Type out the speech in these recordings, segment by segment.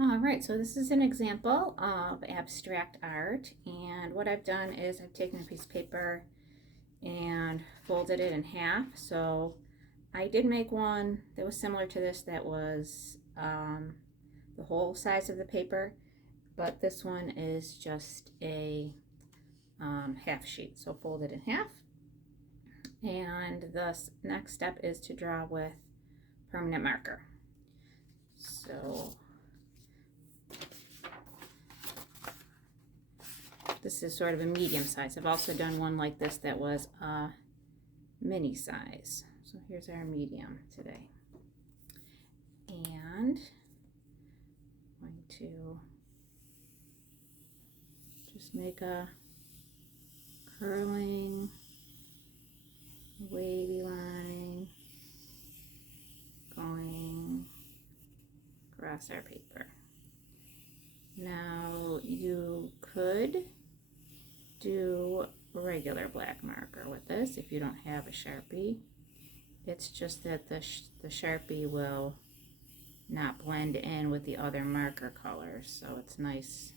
All right, so this is an example of abstract art, and what I've done is I've taken a piece of paper and folded it in half. So I did make one that was similar to this that was the whole size of the paper, but this one is just a half sheet, so fold it in half. And the next step is to draw with permanent marker. So this is sort of a medium size. I've also done one like this that was a mini size. So here's our medium today. And I'm going to just make a curling, wavy line going across our paper. Now you could do regular black marker with this if you don't have a Sharpie. It's just that the Sharpie will not blend in with the other marker colors, so it's nice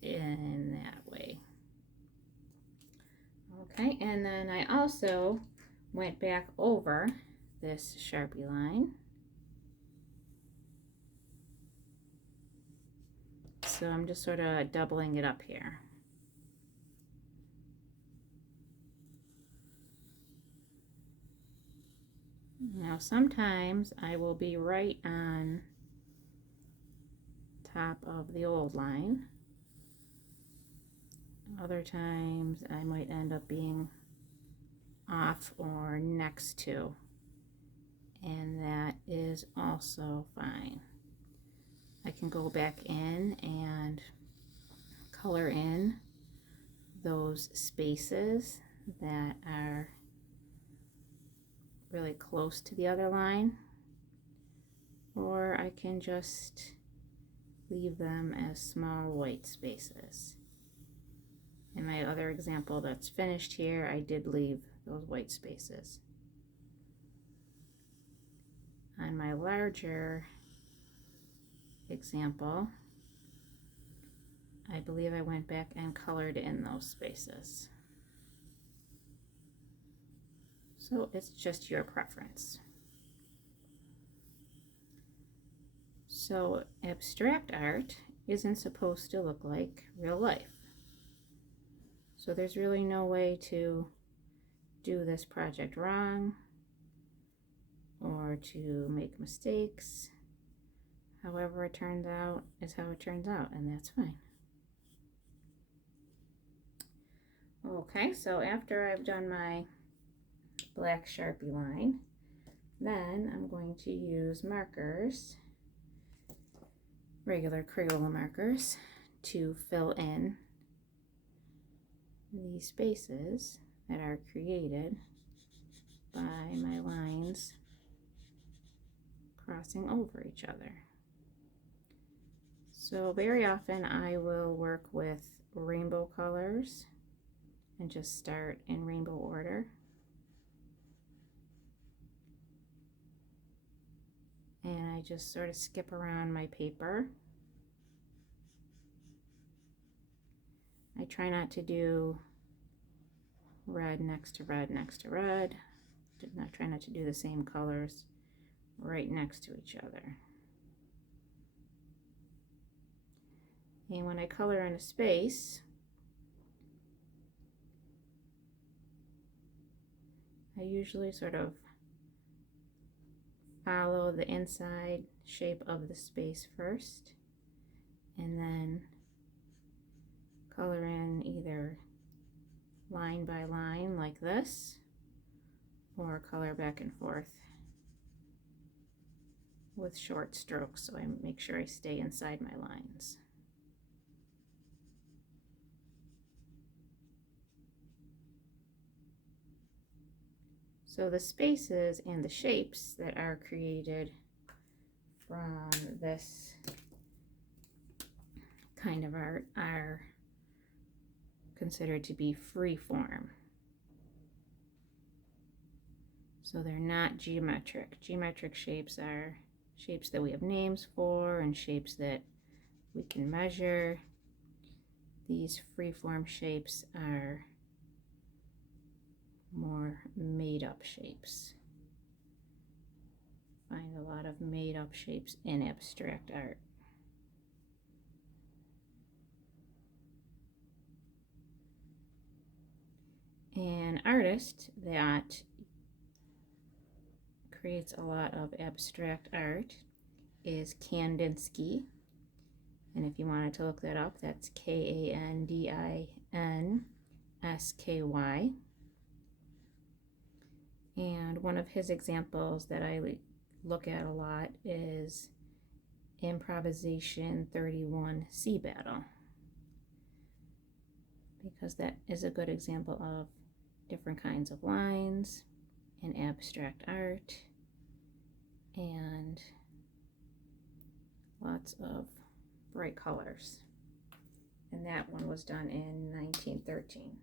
in that way. Okay, and then I also went back over this Sharpie line. So I'm just sort of doubling it up here. Now sometimes I will be right on top of the old line. Other times I might end up being off or next to, and that is also fine. I can go back in and color in those spaces that are really close to the other line, or I can just leave them as small white spaces. In my other example that's finished here, I did leave those white spaces. On my larger example, I believe I went back and colored in those spaces. So it's just your preference. So abstract art isn't supposed to look like real life. So there's really no way to do this project wrong or to make mistakes. However it turns out is how it turns out, and that's fine. Okay, so after I've done my black Sharpie line, then I'm going to use markers, regular Crayola markers, to fill in these spaces that are created by my lines crossing over each other. So very often I will work with rainbow colors and just start in rainbow order. And I just sort of skip around my paper. I try not to do red next to red next to red. I try not to do the same colors right next to each other. And when I color in a space, I usually sort of follow the inside shape of the space first, and then color in either line by line like this, or color back and forth with short strokes, so I make sure I stay inside my lines. So the spaces and the shapes that are created from this kind of art are considered to be free form. So they're not geometric. Geometric shapes are shapes that we have names for and shapes that we can measure. These freeform shapes are more made-up shapes. Find a lot of made-up shapes in abstract art. An artist that creates a lot of abstract art is Kandinsky. And if you wanted to look that up, that's Kandinsky. And one of his examples that I look at a lot is Improvisation 31 Sea Battle, because that is a good example of different kinds of lines in abstract art and lots of bright colors. And that one was done in 1913.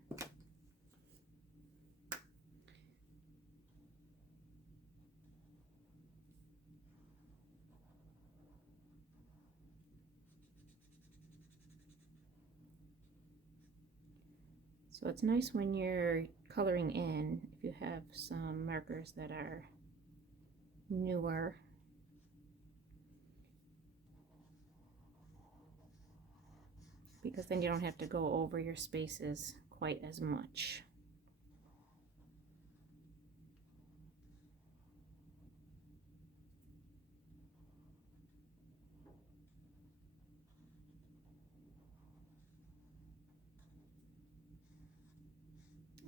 So it's nice when you're coloring in, if you have some markers that are newer, because then you don't have to go over your spaces quite as much.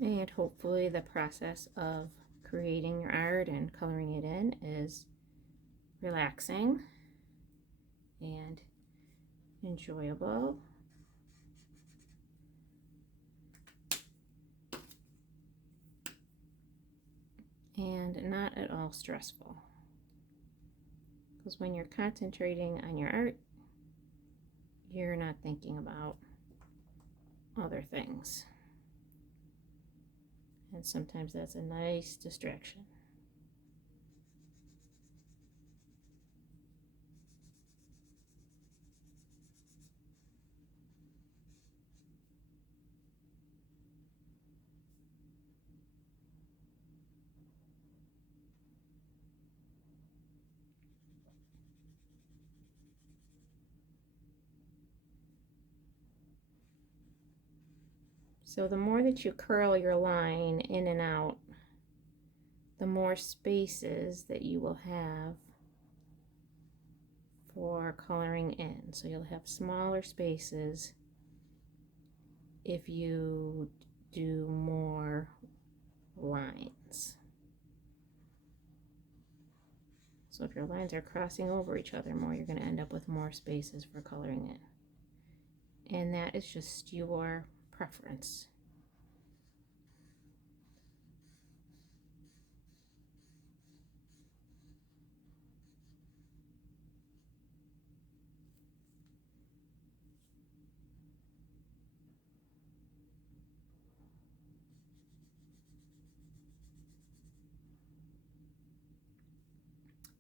And hopefully the process of creating your art and coloring it in is relaxing and enjoyable. And not at all stressful. Because when you're concentrating on your art, you're not thinking about other things. And sometimes that's a nice distraction. So the more that you curl your line in and out, the more spaces that you will have for coloring in. So you'll have smaller spaces if you do more lines. So if your lines are crossing over each other more, you're going to end up with more spaces for coloring in. And that is just your preference.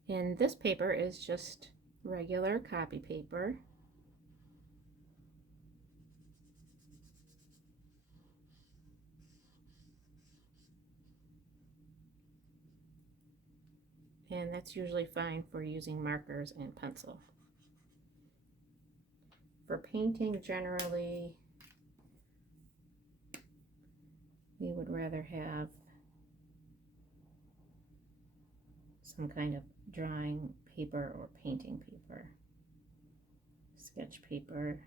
And this paper is just regular copy paper. And that's usually fine for using markers and pencil. For painting, generally, we would rather have some kind of drawing paper or painting paper, sketch paper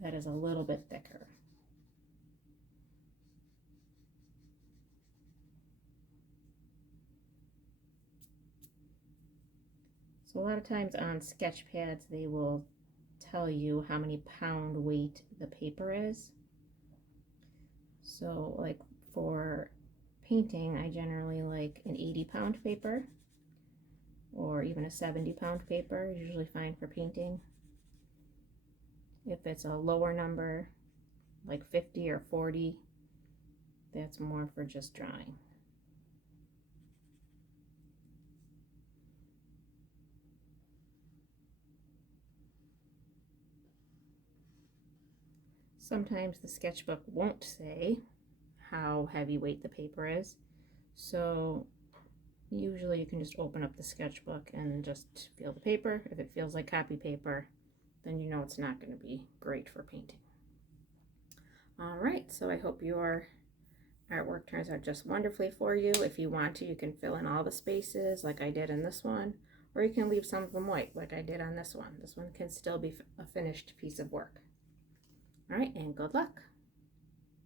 that is a little bit thicker. So a lot of times on sketch pads they will tell you how many pound weight the paper is. So like for painting, I generally like an 80-pound paper, or even a 70-pound paper is usually fine for painting. If it's a lower number, like 50 or 40, that's more for just drawing. Sometimes the sketchbook won't say how heavyweight the paper is, so usually you can just open up the sketchbook and just feel the paper. If it feels like copy paper, then you know it's not going to be great for painting. Alright, so I hope your artwork turns out just wonderfully for you. If you want to, you can fill in all the spaces like I did in this one, or you can leave some of them white like I did on this one. This one can still be a finished piece of work. Alright, and good luck.